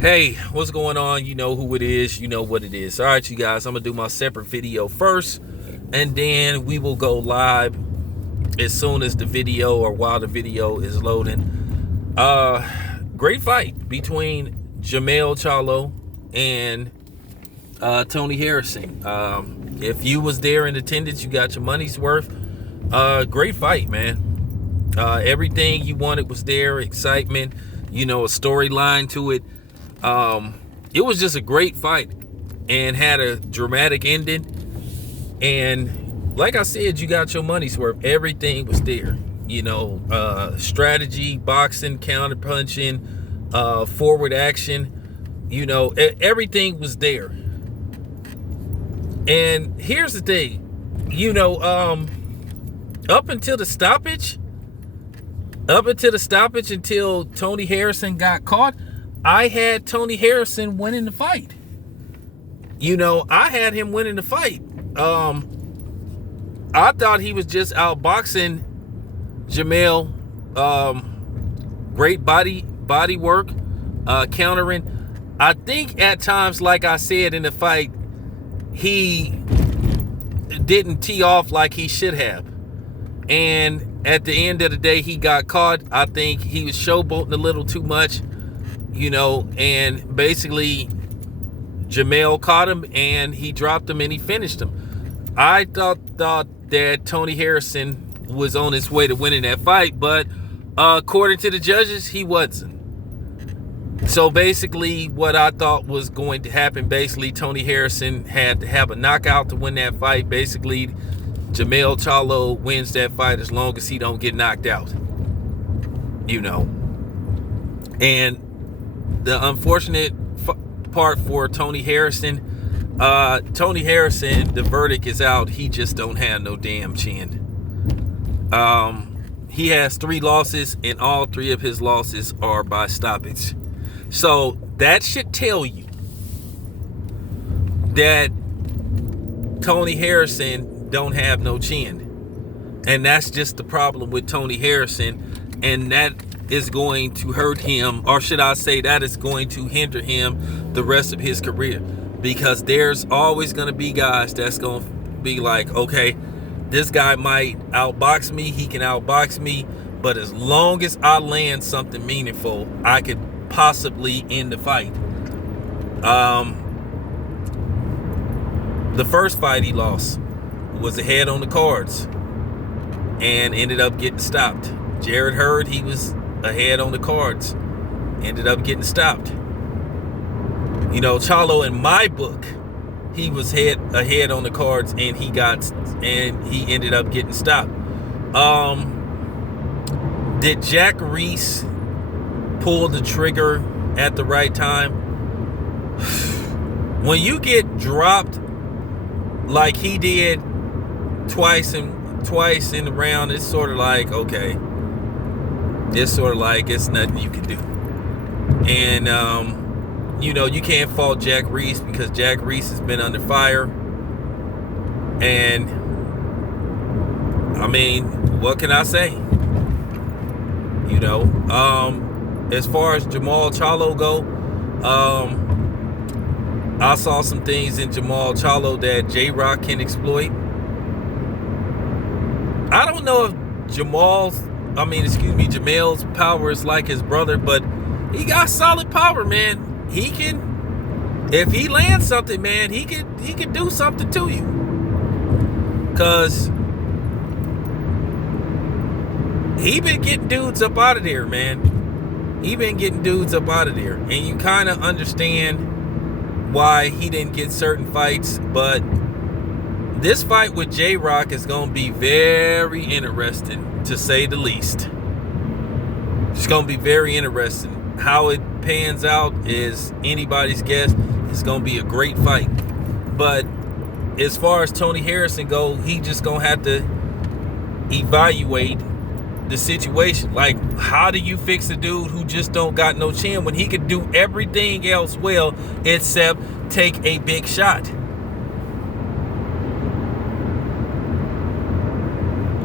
Hey, what's going on? You know who it is. You know what it is. All right, you guys, I'm going to do my separate video first, and then we will go live as soon as the video or while the video is loading. Great fight between Charlo and Tony Harrison. If you was there in attendance, you got your money's worth. Great fight, man. Everything you wanted was there. Excitement, a storyline to it. It was just a great fight and had a dramatic ending. And like I said, you got your money's worth. Everything was there. Strategy, boxing, counter punching, forward action. Everything was there. And here's the thing, up until the stoppage, until Tony Harrison got caught, I had Tony Harrison winning the fight. I had him winning the fight. I thought he was just outboxing Jamel. Great body work, countering. I think at times, like I said in the fight, he didn't tee off like he should have. And at the end of the day, he got caught. I think he was showboating a little too much. And basically Jamel caught him and he dropped him and he finished him. I thought that Tony Harrison was on his way to winning that fight, but according to the judges, he wasn't. So basically what I thought was going to happen, Tony Harrison had to have a knockout to win that fight. Basically, Charlo wins that fight as long as he don't get knocked out. And the unfortunate part for Tony Harrison, the verdict is out. He just don't have no damn chin. He has 3 losses, and all 3 of his losses are by stoppage. So that should tell you that Tony Harrison don't have no chin. And that's just the problem with Tony Harrison, and that is going to hurt him, or should I say that is going to hinder him the rest of his career, because there's always going to be guys that's going to be like, okay, this guy might outbox me, he can outbox me, but as long as I land something meaningful, I could possibly end the fight. The first fight he lost was ahead on the cards and ended up getting stopped. Jared Hurd, he was ahead on the cards, ended up getting stopped. Charlo, in my book, he was ahead on the cards and he ended up getting stopped. Did Jack Reese pull the trigger at the right time? When you get dropped like he did twice in the round, it's sort of like, okay, it's nothing you can do. And you can't fault Jack Reese, because Jack Reese has been under fire. And I mean, what can I say? As far as Charlo go, I saw some things in Charlo that J-Rock can exploit. I don't know if Jamel's power is like his brother, but he got solid power, man. He can, if he lands something, man, he could do something to you. Cause he been getting dudes up out of there, man. He been getting dudes up out of there, and you kind of understand why he didn't get certain fights. But this fight with J-Rock is going to be very interesting, to say the least. It's going to be very interesting. How it pans out is anybody's guess. It's going to be a great fight. But as far as Tony Harrison go, he just going to have to evaluate the situation. Like, how do you fix a dude who just don't got no chin when he could do everything else well except take a big shot?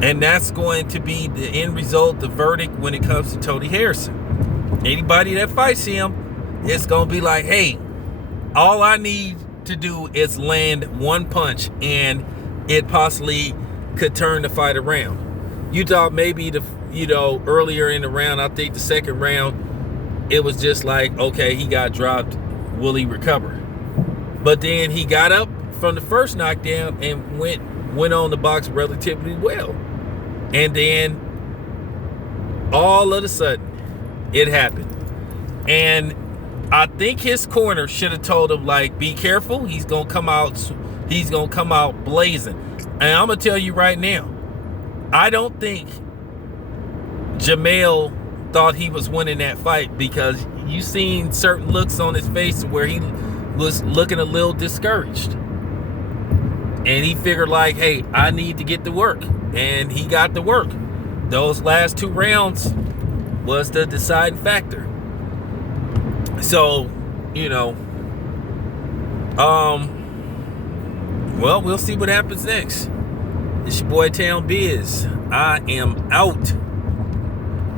And that's going to be the end result, the verdict when it comes to Tony Harrison. Anybody that fights him it's going to be like, hey, all I need to do is land one punch and it possibly could turn the fight around. You thought maybe earlier in the round, I think the second round, it was just like, okay, he got dropped. Will he recover? But then he got up from the first knockdown and went on the box relatively well. And then all of a sudden, it happened. And I think his corner should have told him, like, be careful. He's gonna come out blazing. And I'm gonna tell you right now, I don't think Jamel thought he was winning that fight, because you seen certain looks on his face where he was looking a little discouraged. And he figured, like, hey, I need to get to work. And he got to work. Those last 2 rounds was the deciding factor. So, well, we'll see what happens next. It's your boy Town Biz. I am out.